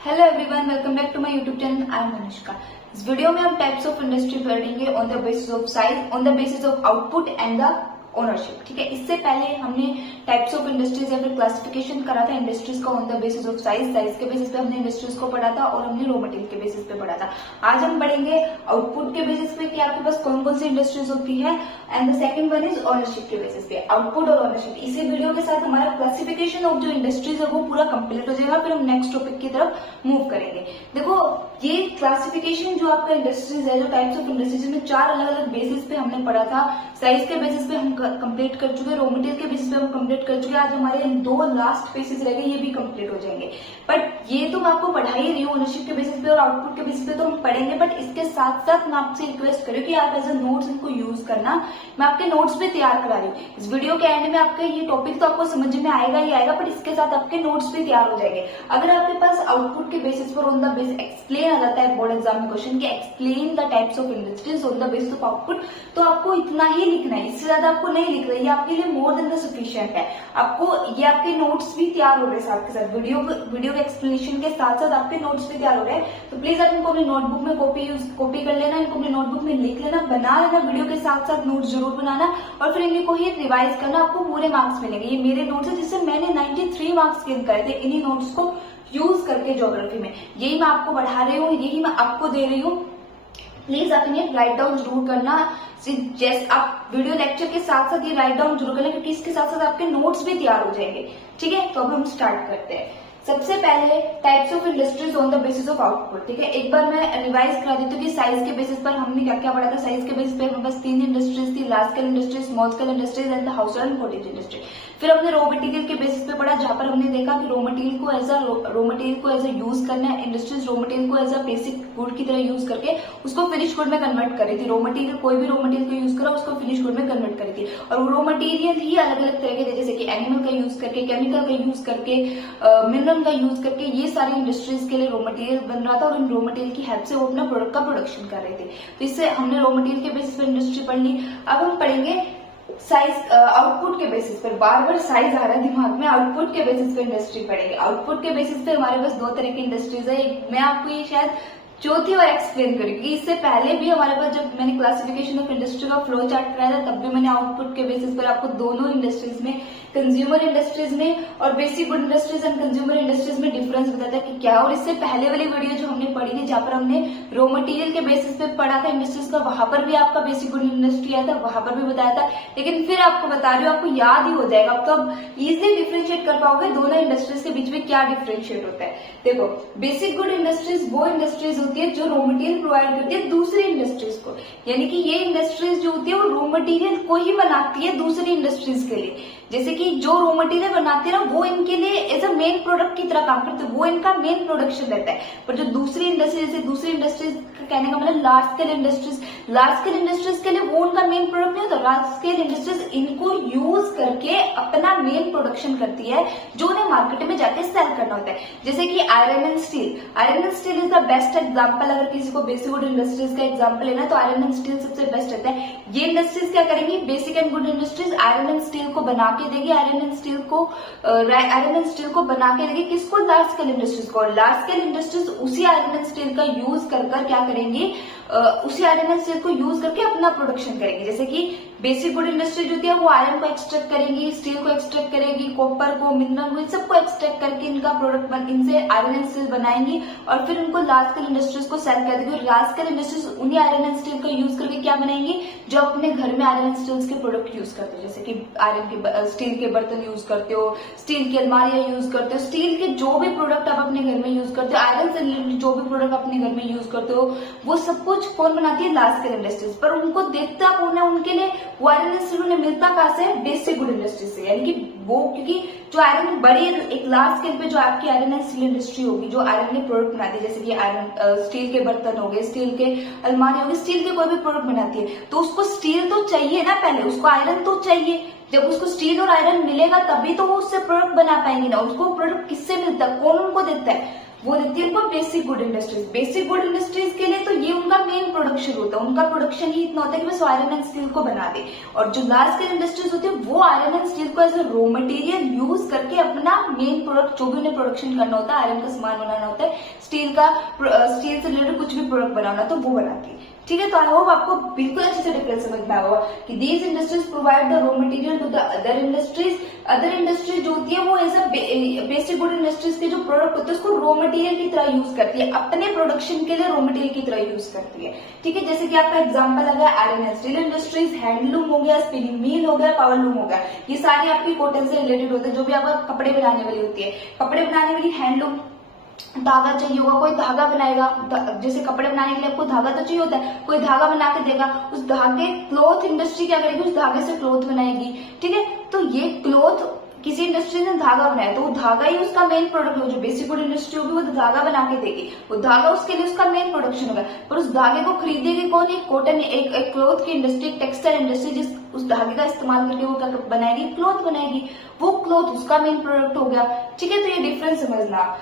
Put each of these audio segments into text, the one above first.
Hello everyone, welcome back to my YouTube channel. I am Anushka. इस video में हम types of industry पढ़ेंगे on the basis of size, on the basis of output and the ownership. ठीक है, इससे पहले हमने टाइप्स ऑफ इंडस्ट्रीज या फिर क्लासिफिकेशन करा था इंडस्ट्रीज का on the basis of size. Size के बेसिस पे हमने इंडस्ट्रीज को पढ़ा था और हमने रॉ मटेरियल के बेसिस पे पढ़ा था। आज हम पढ़ेंगे आउटपुट के बेसिस पे कि आपके पास कौन कौन सी इंडस्ट्रीज होती है, and the second one is ownership के बेसिस पे, आउटपुट और ओनरशिप। इसी वीडियो के साथ हमारा क्लासिफिकेशन ऑफ जो इंडस्ट्रीज है वो पूरा कंप्लीट हो जाएगा। फिर हम नेक्स्ट टॉपिक की तरफ मूव करेंगे। देखो, ये क्लासिफिकेशन जो आपका इंडस्ट्रीज है, जो टाइप्स ऑफ इंडस्ट्रीज में 4 अलग अलग बेसिस पे हमने पढ़ा था। साइज के बेसिस पे हम कंप्लीट कर चुके, रॉ मटेरियल के बेसिस पे हम कंप्लीट कर चुके। आज हमारे 2 लास्ट बेसिस रह गए, ये भी कंप्लीट हो जाएंगे। बट ये तो मैं आपको पढ़ा ही रही हूँ, ओनरशिप के बेसिस पे और आउटपुट के बेसिस पे तो हम पढ़ेंगे। बट इसके साथ साथ मैं आपसे रिक्वेस्ट करूँ कि आप एज अ नोट्स इनको यूज करना। मैं आपके नोट्स भी तैयार करा रही हूँ। इस वीडियो के एंड में आपका ये टॉपिक तो आपको समझ में आएगा ही आएगा, बट इसके साथ आपके नोट्स भी तैयार हो जाएंगे। अगर आपके पास आउटपुट के बेसिस पर ऑन द बेस एक्सप्लेन आ जाता है बोर्ड एग्जाम में क्वेश्चन के explain the types of industries on the basis of output, तो आपको इतना ही लिखना है, इससे ज्यादा आपको नहीं लिखना है। ये आपके लिए मोर देन द सफिशिएंट है। आपको ये आपके नोट्स भी तैयार हो रहे हैं साथ के साथ, वीडियो के एक्सप्लेनेशन के साथ साथ आपके नोट्स भी तैयार हो रहे हैं। तो प्लीज आप इनको अपनी नोटबुक में कॉपी कर लेना, इनको अपनी नोटबुक में लिख लेना, बना लेना, वीडियो के साथ साथ नोट्स जरूर बनाना और फिर इनको ही रिवाइज करना। आपको पूरे मार्क्स मिलेंगे। ये मेरे नोट्स है जिससे मैंने 93 मार्क्स गेन करे थे इन्हीं नोट्स को यूज करके ज्योग्राफी में। यही मैं आपको बढ़ा रही हूँ, यही मैं आपको दे रही हूँ। प्लीज आप इन्हें राइट डाउन जरूर करना। जैसे आप वीडियो लेक्चर के साथ साथ ये राइट डाउन जरूर करना, क्योंकि इसके साथ साथ आपके नोट्स भी तैयार हो जाएंगे। ठीक है, तो अब हम स्टार्ट करते हैं। सबसे पहले types of industries on the basis of output. ठीक है, एक बार मैं रिवाइज करा देती हूँ कि साइज के बेसिस पर हमने क्या क्या पढ़ा था। साइज के बेसिस पे हमारे पास 3 इंडस्ट्रीज थी, large scale industries, small scale industries and house hold and cottage industry. फिर हमने रॉ मटेरियल के बेसिस पे पढ़ा, जहां पर हमने देखा कि रॉ मटेरियल को एज अ यूज करना है। इंडस्ट्रीज रॉ मटेरियल को एज अ बेसिक गुड की तरह यूज करके उसको फिनिश गुड में कन्वर्ट करी थी। रॉ मटेरियल, कोई भी रॉ मटेरियल को यूज करा उसको फिनिश गुड में कन्वर्ट करी थी। और रॉ मटेरियल ही अलग अलग तरह के थे, जैसे कि एनिमल का यूज करके, केमिकल का यूज करके, मिनरल का यूज करके, ये सारी इंडस्ट्रीज के लिए रॉ मटेरियल बन रहा था और इन रॉ मटेरियल की हेल्प से वो अपना प्रोडक्ट का प्रोडक्शन कर रहे थे। तो इससे हमने रॉ मटेरियल के बेसिस पर इंडस्ट्री पढ़ ली। अब हम पढ़ेंगे साइज, आउटपुट के बेसिस पर। बार बार साइज आ रहा है दिमाग में, आउटपुट के बेसिस पे इंडस्ट्री पढ़ेंगे। आउटपुट के बेसिस पे हमारे पास 2 तरह की इंडस्ट्रीज है। मैं आपको ये शायद चौथी बार एक्सप्लेन करूंगी। इससे पहले भी हमारे पास जब मैंने क्लासिफिकेशन ऑफ इंडस्ट्री का फ्लो चार्ट कराया था, तब भी मैंने आउटपुट के बेसिस पर आपको दोनों इंडस्ट्रीज में, कंज्यूमर इंडस्ट्रीज में और basic good industries and consumer industries में डिफरेंस बताया था कि क्या। और इससे पहले वाली वीडियो जो हमने पढ़ी थी, जहां पर हमने रॉ मटेरियल के बेसिस पे पढ़ा था इंडस्ट्रीज का, वहां पर भी आपका बेसिक गुड इंडस्ट्री आया था, वहां पर भी बताया था। लेकिन फिर आपको बता रही हूँ, आपको याद ही हो जाएगा। अब तो आप इजिली डिफ्रेंशिएट कर पाओगे दोनों इंडस्ट्रीज के बीच में क्या डिफ्रेंशिएट होता है। देखो, बेसिक गुड इंडस्ट्रीज वो इंडस्ट्रीज होती है जो रॉ मटेरियल प्रोवाइड करती है दूसरी इंडस्ट्रीज को। यानी कि ये इंडस्ट्रीज जो होती है वो रॉ मटेरियल को ही बनाती है दूसरी इंडस्ट्रीज के लिए। जैसे कि जो रॉ मटेरियल बनाते हैं ना, वो इनके लिए एज अ मेन प्रोडक्ट की तरह काम करते हैं, वो इनका मेन प्रोडक्शन रहता है। पर जो दूसरी इंडस्ट्री, जैसे दूसरी इंडस्ट्रीज कहने का मतलब large scale industries, large scale industries के लिए वो उनका मेन प्रोडक्ट नहीं होता। लार्ज स्केल इंडस्ट्रीज इनको यूज करके अपना मेन प्रोडक्शन करती है, जो उन्हें मार्केट में जाके सेल करना होता है। जैसे कि iron and steel. Iron and steel is the best example. अगर किसी को बेसिक गुड इंडस्ट्रीज का एग्जाम्पल लेना तो आयरन एंड स्टील सबसे बेस्ट रहता है। ये इंडस्ट्रीज क्या करेंगी, basic and good industries iron and steel को बना के देगी। आयरन एंड स्टील को बना के देगी किसको, लार्ज स्केल इंडस्ट्रीज को। लार्ज स्केल इंडस्ट्रीज उसी आयरन एंड स्टील का यूज कर क्या करेंगी, उसी आयरन एंड स्टील को यूज करके अपना प्रोडक्शन करेंगे। जैसे कि बेसिक गुड इंडस्ट्री जो है वो आयरन को एक्सट्रैक्ट करेंगी, स्टील को एक्सट्रैक्ट करेगी, कॉपर को, मिनरल को, इन सबको एक्सट्रैक्ट करके इनका प्रोडक्ट इनसे आयरन एंड स्टील बनाएंगी और फिर उनको लार्ज स्केल इंडस्ट्रीज को सेल कर देगी। लार्ज स्केल इंडस्ट्रीज उन्हीं आयरन एंड स्टील का यूज करके क्या बनाएंगी, जो अपने घर में आयरन एंड स्टील के प्रोडक्ट यूज करते हो। जैसे कि स्टील के बर्तन यूज करते हो, स्टील की अलमारियां यूज करते हो, स्टील के जो भी प्रोडक्ट आप अपने घर में यूज करते हो, आयरन से रिलेटेड जो भी प्रोडक्ट अपने घर में यूज करते हो, वो सब कुछ कौन बनाती है, लार्ज स्केल इंडस्ट्रीज। पर उनको देखता कौन है, उनके लिए वो आयरन एंड स्टील उन्हें मिलता कहां से, बेसिक गुड इंडस्ट्रीज से। यानी कि वो, क्योंकि जो आयरन बड़ी एक लार्ज स्केल पे जो आपकी आयरन एंड स्टील इंडस्ट्री होगी, जो आयरन के प्रोडक्ट बनाती है, जैसे कि आयरन स्टील के बर्तन हो गए, स्टील के अलमारी हो गई, स्टील के कोई भी प्रोडक्ट बनाती है, तो उसको स्टील तो चाहिए ना, पहले उसको आयरन तो चाहिए। जब उसको स्टील और आयरन मिलेगा तभी तो वो उससे प्रोडक्ट बना पाएंगे ना। उसको प्रोडक्ट किससे मिलता है, कौन उनको देता है, वो देती है उनको basic good industries. Basic good industries के लिए तो ये उनका मेन प्रोडक्शन होता है, उनका प्रोडक्शन ही इतना होता है कि बस आयरन एंड स्टील को बना दे। और जो लार्ज स्केल इंडस्ट्रीज होती है वो आयरन एंड स्टील को as a raw material use करके अपना मेन प्रोडक्ट जो भी उन्हें प्रोडक्शन करना होता है, आयरन का सामान बनाना होता है, स्टील से रिलेटेड कुछ भी प्रोडक्ट बनाना तो वो बनाती है। ठीक है, तो आई होप आपको बिल्कुल अच्छे से डिफरेंस समझ में आया होगा कि these industries provide the raw material to the other industries. Other industries जो होती है वो as a basic good industries के जो प्रोडक्ट होते हैं उसको रॉ मटेरियल की तरह यूज करती है, अपने प्रोडक्शन के लिए रॉ मटेरियल की तरह यूज करती है। ठीक है, जैसे कि आपका एग्जांपल आ गया iron and steel industries, handloom हो गया, स्पिनिंग मिल हो गया, पावर लूम हो गया, ये सारे आपकी कॉटन से रिलेटेड होते हैं। जो भी आपका कपड़े बनाने वाली होती है, कपड़े बनाने वाली हैंडलूम, धागा चाहिए होगा, कोई धागा बनाएगा, जैसे कपड़े बनाने के लिए आपको धागा तो चाहिए होता है, कोई धागा बना के देगा, उस धागे क्लॉथ इंडस्ट्री क्या करेगी, उस धागे से क्लॉथ बनाएगी। ठीक है, तो ये क्लॉथ किसी इंडस्ट्री ने धागा बनाया तो वो धागा ही उसका मेन प्रोडक्ट हो। जो बेसिक गुड इंडस्ट्री होगी वो धागा बना के देगी, वो धागा उसके लिए उसका मेन प्रोडक्शन होगा। पर उस धागे को खरीदेगी कौन, एक कॉटन, एक क्लॉथ की इंडस्ट्री, एक टेक्सटाइल इंडस्ट्री, जिस उस धागे का इस्तेमाल करके वो क्या बनाएगी, क्लॉथ बनाएगी, वो क्लॉथ उसका मेन प्रोडक्ट हो गया। ठीक है, तो ये डिफरेंस समझना।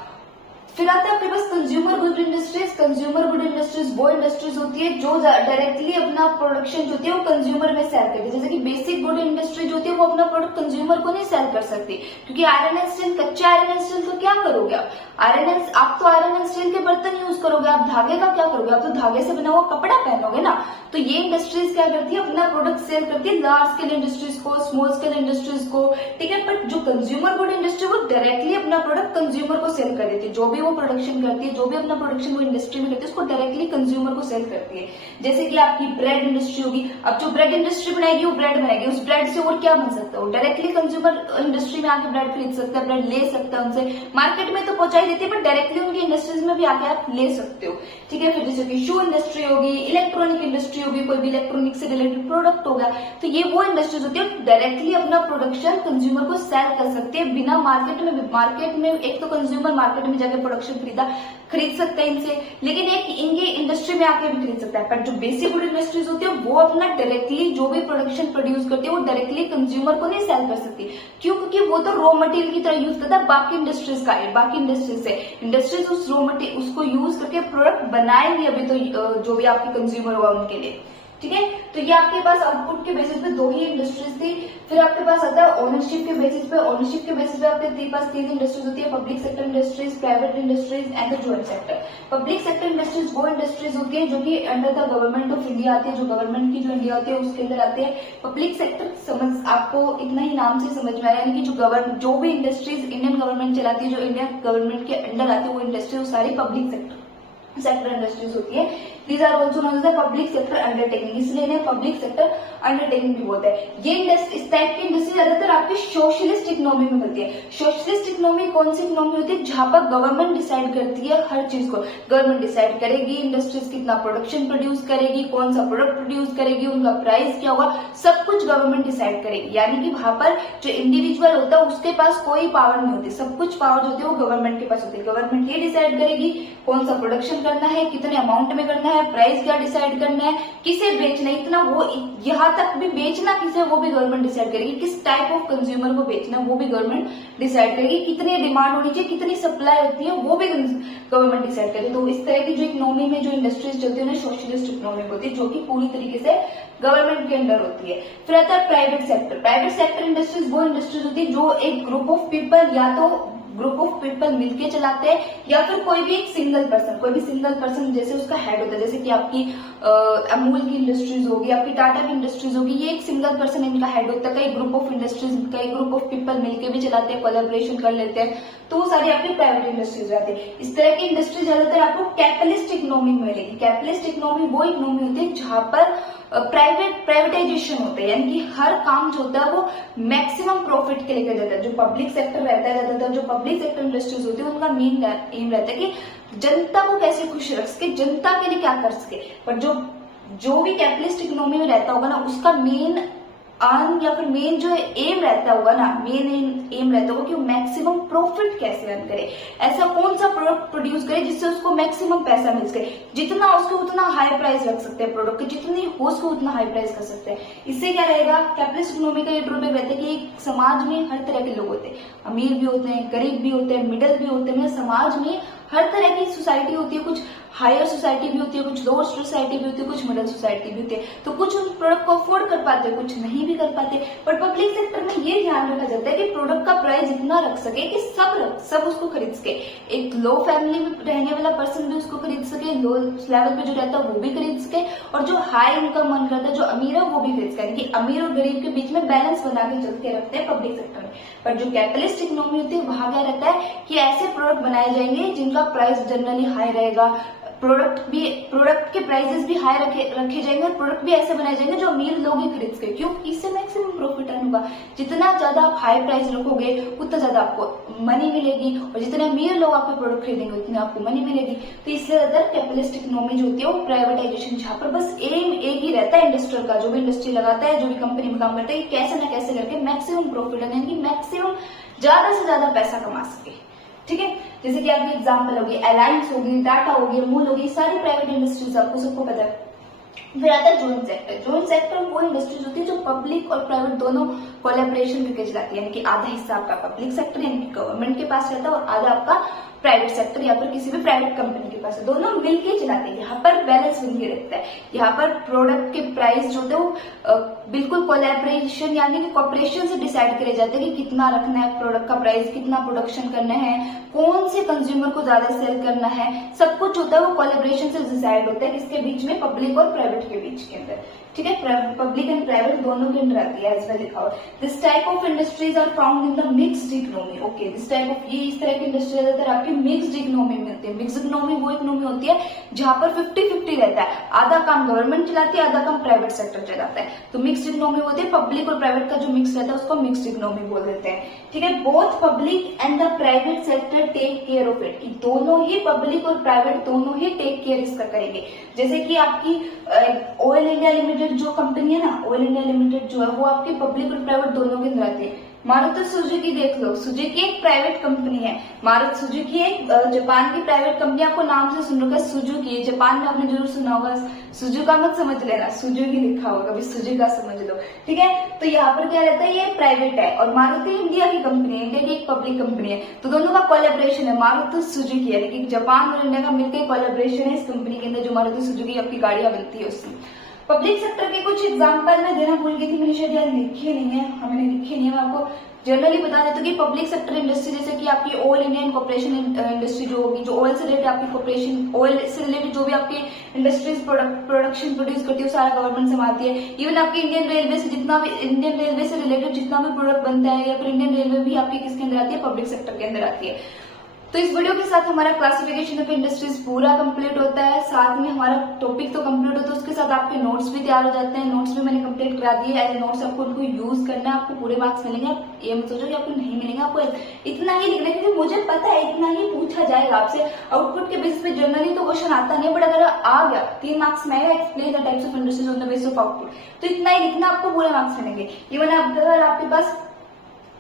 फिर आता है आपके पास consumer good industries. Consumer good industries वो इंडस्ट्रीज होती है जो डायरेक्टली अपना प्रोडक्शन जो होती है वो कंज्यूमर में सेल करती है। जैसे कि बेसिक गुड इंडस्ट्री जो होती है वो अपना प्रोडक्ट कंज्यूमर को नहीं सेल कर सकती, क्योंकि आयरन एंड स्टील, कच्चे आयरन एंड स्टील तो क्या करोगे आप, आप तो आयरन एंड स्टील के बर्तन यूज करोगे, आप धागे का क्या करोगे, आप तो धागे से बना हुआ कपड़ा पहनोगे ना। तो ये इंडस्ट्रीज क्या करती है, अपना प्रोडक्ट सेल करती है लार्ज स्केल इंडस्ट्रीज को, स्मॉल स्केल इंडस्ट्रीज को। ठीक है, बट जो कंज्यूमर गुड इंडस्ट्री वो डायरेक्टली अपना प्रोडक्ट कंज्यूमर को सेल कर देती है। जो भी वो प्रोडक्शन करती है, जो भी अपना प्रोडक्शन वो इंडस्ट्री में करती है, उसको डायरेक्टली कंज्यूमर को सेल करती है। जैसे कि आपकी ब्रेड इंडस्ट्री होगी, अब जो ब्रेड इंडस्ट्री बनाएगी वो ब्रेड बनाएगी, उस ब्रेड से और क्या बन सकता है, वो डायरेक्टली कंज्यूमर इंडस्ट्री में आके ब्रेड खरीद सकता है, ब्रेड ले सकता है उनसे, मार्केट में तो पहुंचाई देती है, बट डायरेक्टली उनकी इंडस्ट्रीज में भी आके आप ले सकते हो। ठीक है, फिर जैसे कि शू इंडस्ट्री होगी, इलेक्ट्रॉनिक इंडस्ट्री होगी, कोई भी इलेक्ट्रॉनिक से रिलेटेड प्रोडक्ट होगा, तो ये वो इंडस्ट्रीज होती है डायरेक्टली अपना प्रोडक्शन कंज्यूमर को सेल कर सकती है बिना मार्केट में एक तो कंज्यूमर मार्केट में जाकर प्रोडक्शन खरीद सकते हैं इनसे, लेकिन एक इनकी इंडस्ट्री में आके भी खरीद सकता है। पर जो बेसिक गुड इंडस्ट्रीज होती है वो अपना डायरेक्टली जो भी प्रोडक्शन प्रोड्यूस करती है वो डायरेक्टली कंज्यूमर को नहीं सेल कर सकती। क्यों, क्योंकि वो तो रॉ मटेरियल की तरह यूज करता है बाकी इंडस्ट्रीज का, बाकी इंडस्ट्रीज से इंडस्ट्रीज उस रॉ मटेरियल उसको यूज करके प्रोडक्ट बनाएंगे अभी तो जो भी आपके कंज्यूमर होगा उनके लिए। ठीक है, तो ये आपके पास आउटपुट के बेसिस पे दो ही इंडस्ट्रीज थी। फिर आपके पास आता है ओनरशिप के बेसिस पे। ओनरशिप के बेसिस पे आपके पास तीन इंडस्ट्रीज होती है, public sector industries, private industries and the joint sector. Public sector industries वो इंडस्ट्रीज होती है जो कि under the government of India आती है, जो गवर्नमेंट की जो इंडिया होती है उसके अंदर आती है। पब्लिक सेक्टर समझ आपको इतना ही नाम से समझ में आ रहा है, यानी कि जो भी इंडस्ट्रीज इंडियन गवर्नमेंट चलाती है, जो इंडियन गवर्नमेंट के अंडर आती है वो इंडस्ट्री सारी पब्लिक सेक्टर इंडस्ट्रीज होती है। These are also known as the public sector undertaking, इसलिए इन्हें पब्लिक सेक्टर अंडरटेकिंग भी बोलते हैं। ये इस टाइप की इंडस्ट्री ज्यादातर आपकी सोशलिस्ट इकोनॉमी में मिलती है। सोशलिस्ट इकोनॉमी कौन सी इकोनॉमी होती है, जहां पर गवर्नमेंट डिसाइड करती है हर चीज को। गवर्नमेंट डिसाइड करेगी इंडस्ट्रीज कितना प्रोडक्शन प्रोड्यूस करेगी, कौन सा प्रोडक्ट प्रोड्यूस करेगी, उनका प्राइस क्या होगा, सब कुछ गवर्नमेंट डिसाइड करेगी। यानी कि वहां पर जो इंडिविजुअल होता है उसके पास कोई पावर नहीं होती, सब कुछ पावर जो होती है वो गवर्नमेंट के पास होती है। गवर्नमेंट ये डिसाइड करेगी कौन सा प्रोडक्शन करना है, कितने अमाउंट में करना है, प्राइस क्या डिसाइड करना है, किसे बेचना है, इतना वो यहाँ तक भी बेचना किसे वो भी गवर्नमेंट डिसाइड करेगी, किस टाइप ऑफ कंज्यूमर को बेचना वो भी गवर्नमेंट डिसाइड करेगी, कितनी डिमांड होनी चाहिए, कितनी सप्लाई होती है वो भी गवर्नमेंट डिसाइड करेगी। तो इस तरह की जो इकोनॉमी में जो इंडस्ट्रीज चलती है उन्हें सोशलिस्ट इकोनॉमी होती है, जो कि पूरी तरीके से गवर्नमेंट के अंडर होती है। फिर आता है private sector. Private sector industries वो इंडस्ट्रीज होती है जो एक ग्रुप ऑफ पीपल या तो ग्रुप ऑफ पीपल मिलके चलाते हैं या फिर कोई भी सिंगल पर्सन जैसे उसका हेड होता है। जैसे कि आपकी अमूल की इंडस्ट्रीज होगी, आपकी टाटा की इंडस्ट्रीज होगी, ये एक सिंगल पर्सन इनका हेड होता है। कई ग्रुप ऑफ इंडस्ट्रीज, कई ग्रुप ऑफ पीपल मिलके भी चलाते हैं, कोलैबोरेशन कर लेते हैं, तो वो सारी आपकी प्राइवेट इंडस्ट्रीज रहती है। इस तरह की इंडस्ट्री ज्यादातर आपको कैपिटलिस्ट इकोनॉमी में मिलेगी। कैपिटलिस्ट इकोनॉमी वो इकोनॉमी होती है जहां पर प्राइवेटाइजेशन होता है, यानी कि हर काम जो होता है वो मैक्सिमम प्रॉफिट के लेकर जाता है। जो पब्लिक सेक्टर रहता है, ज्यादातर जो पब्लिक सेक्टर इंडस्ट्रीज होती है उनका मेन एम रहता है कि जनता को कैसे खुश रख सके, जनता के लिए क्या कर सके। पर जो भी कैपिटलिस्ट इकोनॉमी में रहता होगा ना, उसका मेन अर्न या फिर मेन जो एम रहता होगा ना, मेन एम रहता होगा कि वो मैक्सिमम प्रॉफिट कैसे अर्न करे, ऐसा कौन सा प्रोडक्ट प्रोड्यूस करे जिससे उसको मैक्सिमम पैसा मिल सके, जितना उसको उतना हाई प्राइस रख सकते हैं प्रोडक्ट के, जितनी हो उसको उतना हाई प्राइस कर सकते हैं। इससे क्या रहेगा, कैपिटलिस्ट इकोनॉमी का ये ड्रॉबैक रहता है कि एक समाज में हर तरह के लोग होते हैं, अमीर भी होते हैं, गरीब भी होते हैं, मिडिल भी होते हैं, समाज में हर तरह की सोसाइटी होती है, कुछ हायर सोसाइटी भी होती है, कुछ लोअर सोसाइटी भी होती है, कुछ मिडिल सोसाइटी भी होती है। तो कुछ उन प्रोडक्ट को अफोर्ड कर पाते हैं, कुछ नहीं भी कर पाते। पर पब्लिक सेक्टर में ये ध्यान रखा जाता है कि प्रोडक्ट का प्राइस इतना रख सके कि सब उसको खरीद सके, एक लो फैमिली में रहने वाला पर्सन भी उसको खरीद सके, लो लेवल पे जो रहता है वो भी खरीद सके, और जो हाई इनकम अर्न करता है, जो अमीर है वो भी खरीद सके, यानी कि अमीर और गरीब के बीच में बैलेंस बना के चल के रखते हैं पब्लिक सेक्टर में। पर जो कैपिटलिस्ट इकोनॉमी होती है वहां क्या रहता है कि ऐसे प्रोडक्ट बनाए जाएंगे जिनका प्राइस जनरली हाई रहेगा, प्रोडक्ट के प्राइसेस भी हाई रखे जाएंगे, और प्रोडक्ट भी ऐसे बनाए जाएंगे जो अमीर लोग ही खरीद सके, क्यों, इससे मैक्सिमम प्रॉफिट अर्न होगा। जितना ज्यादा आप हाई प्राइस रखोगे उतना ज्यादा आपको मनी मिलेगी, और जितने अमीर लोग आपके प्रोडक्ट खरीदेंगे उतनी आपको मनी मिलेगी। तो इसलिए ज्यादा कैपिटलिस्ट इकोनॉमी जो होती है वो प्राइवेटाइजेशन, जहां पर बस एम एक ही रहता है इंडस्ट्रियल का, जो भी इंडस्ट्री लगाता है, जो भी कंपनी में काम करता है, कैसे न कैसे करके मैक्सिमम प्रॉफिट यानी कि मैक्सिमम ज्यादा से ज्यादा पैसा कमा सके। ठीक है, जैसे कि आपकी एग्जांपल होगी अलायंस होगी, टाटा होगी, अमूल होगी, सारी प्राइवेट इंडस्ट्रीज आपको सबको पता है। फिर आता है जॉइंट सेक्टर। जॉइंट सेक्टर वो इंडस्ट्रीज होती है जो पब्लिक और प्राइवेट दोनों कोलैबोरेशन करके चलाती है, यानी कि आधा हिस्सा आपका पब्लिक सेक्टर यानी कि गवर्नमेंट के पास रहता है, और आधा आपका प्राइवेट सेक्टर या फिर किसी भी प्राइवेट कंपनी के पास है, दोनों मिलकर चलाते हैं। यहाँ पर बैलेंस बन के रहता है, यहाँ पर प्रोडक्ट के प्राइस जो होते हैं वो बिल्कुल कोलैबोरेशन यानी कि कॉर्पोरेशन से डिसाइड करे जाते हैं कि कितना रखना है प्रोडक्ट का प्राइस, कितना प्रोडक्शन करना है, कौन से कंज्यूमर को ज्यादा सेल करना है, सब कुछ होता है वो कोलैबोरेशन से डिसाइड होता है, किसके बीच में, पब्लिक और प्राइवेट के बीच के अंदर। ठीक है, पब्लिक एंड प्राइवेट दोनों के अंदर आती है, एज वेल लिखा हुआ। This type of industries are found in the mixed economy. Okay, this type of, ये इस तरह की इंडस्ट्री ज्यादातर आपकी मिक्स्ड इकोनॉमी में होती है। मिक्स्ड इकोनॉमी वो इकोनॉमी होती है जहां पर 50-50 रहता है, आधा काम गवर्नमेंट चलाती है, आधा काम प्राइवेट सेक्टर चलाता है। तो मिक्स्ड इकोनॉमी होती है, पब्लिक और प्राइवेट का जो मिक्स रहता है उसको मिक्स्ड इकोनॉमी बोल देते हैं। ठीक है, both public and the private sector take care of it, कि दोनों ही पब्लिक और प्राइवेट दोनों ही टेक केयर इसका करेंगे। जैसे कि आपकी ऑयल इंडिया लिमिटेड जो कंपनी है ना, ऑयल इंडिया लिमिटेड जो है वो आपकी पब्लिक और प्राइवेट दोनों के अंदर आती है। मारुति सुजुकी देख लो, सुजुकी एक प्राइवेट कंपनी है, मारुति सुजुकी एक जापान की प्राइवेट कंपनी, आपको नाम से सुन होगा सुजुकी, जापान में आपने जरूर सुना होगा, सुजुका मत समझ लेना, सुजुकी लिखा होगा, कभी सुजुका समझ लो। ठीक है, तो यहाँ पर क्या रहता है, ये प्राइवेट है, और मारुति इंडिया की कंपनी है, इंडिया की एक पब्लिक कंपनी है, तो दोनों का कोलैबोरेशन है, मारुति सुजुकी है, लेकिन जापान और इंडिया का मिलकर कोलैबोरेशन है इस कंपनी के अंदर, जो मारुति सुजुकी आपकी गाड़ियां बनती है उसमें। पब्लिक सेक्टर के कुछ एग्जांपल मैं देना भूल गई थी, मैंने शायद यार लिखे नहीं है, मैंने लिखे नहीं है, मैं आपको जनरली बता देती हूँ कि पब्लिक सेक्टर इंडस्ट्री जैसे कि आपकी ऑयल इंडियन कॉर्पोरेशन इंडस्ट्री जो होगी, जो ऑयल से रिलेटेड आपकी कॉर्पोरेशन, ऑयल से रिलेटेड जो भी आपकी इंडस्ट्रीज प्रोडक्शन प्रोड्यूस करती है सारा गवर्नमेंट संभालती है। इवन आपकी इंडियन रेलवे से जितना भी, इंडियन रेलवे से रिलेटेड जितना भी प्रोडक्ट बनता है, या फिर इंडियन रेलवे भी आपकी किसके अंदर आती है, पब्लिक सेक्टर के अंदर आती है। तो इस वीडियो के साथ हमारा क्लासिफिकेशन ऑफ इंडस्ट्रीज पूरा कंप्लीट होता है, साथ में हमारा टॉपिक तो कंप्लीट होता है, उसके साथ आपके नोट्स भी तैयार हो जाते हैं। नोट्स भी मैंने कंप्लीट करा दिए, एज नोट्स आपको उनको यूज करना है, आपको पूरे मार्क्स मिलेंगे। आप ये मत सोचो कि आपको नहीं मिलेंगे, आपको इतना ही लिखना है, क्योंकि मुझे पता है इतना ही पूछा जाएगा आपसे। आउटपुट के बेसिस पे जनरली तो क्वेश्चन आता नहीं, बट अगर आ गया 3 मार्क्स में आएगा, explain the types of industries on the basis of output, तो इतना ही लिखना, आपको पूरे मार्क्स मिलेंगे। इवन अगर आपके पास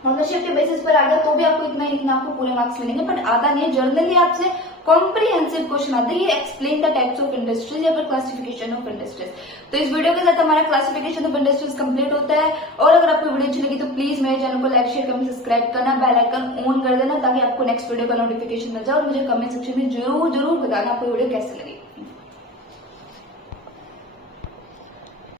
ओनरशिप के बेसिस पर आ गया तो भी आपको इतना ही लिखना, आपको पूरे मार्क्स मिलेंगे, बट आता नहीं है। जनरली आपसे कॉम्प्रिहेंसिव क्वेश्चन आते हैं, ये explain the types of industries या फिर क्लासिफिकेशन ऑफ इंडस्ट्रीज। तो इस वीडियो के साथ हमारा क्लासिफिकेशन ऑफ इंडस्ट्रीज कंप्लीट होता है। और अगर आपको वीडियो अच्छी लगी तो प्लीज मेरे चैनल को लाइक, शेयर, कमेंट, सब्सक्राइब करना, बेल आइकन ऑन कर देना, ताकि आपको नेक्स्ट वीडियो का नोटिफिकेशन मिल जाए। और मुझे कमेंट सेक्शन में जरूर बताना आपको वीडियो कैसे लगी।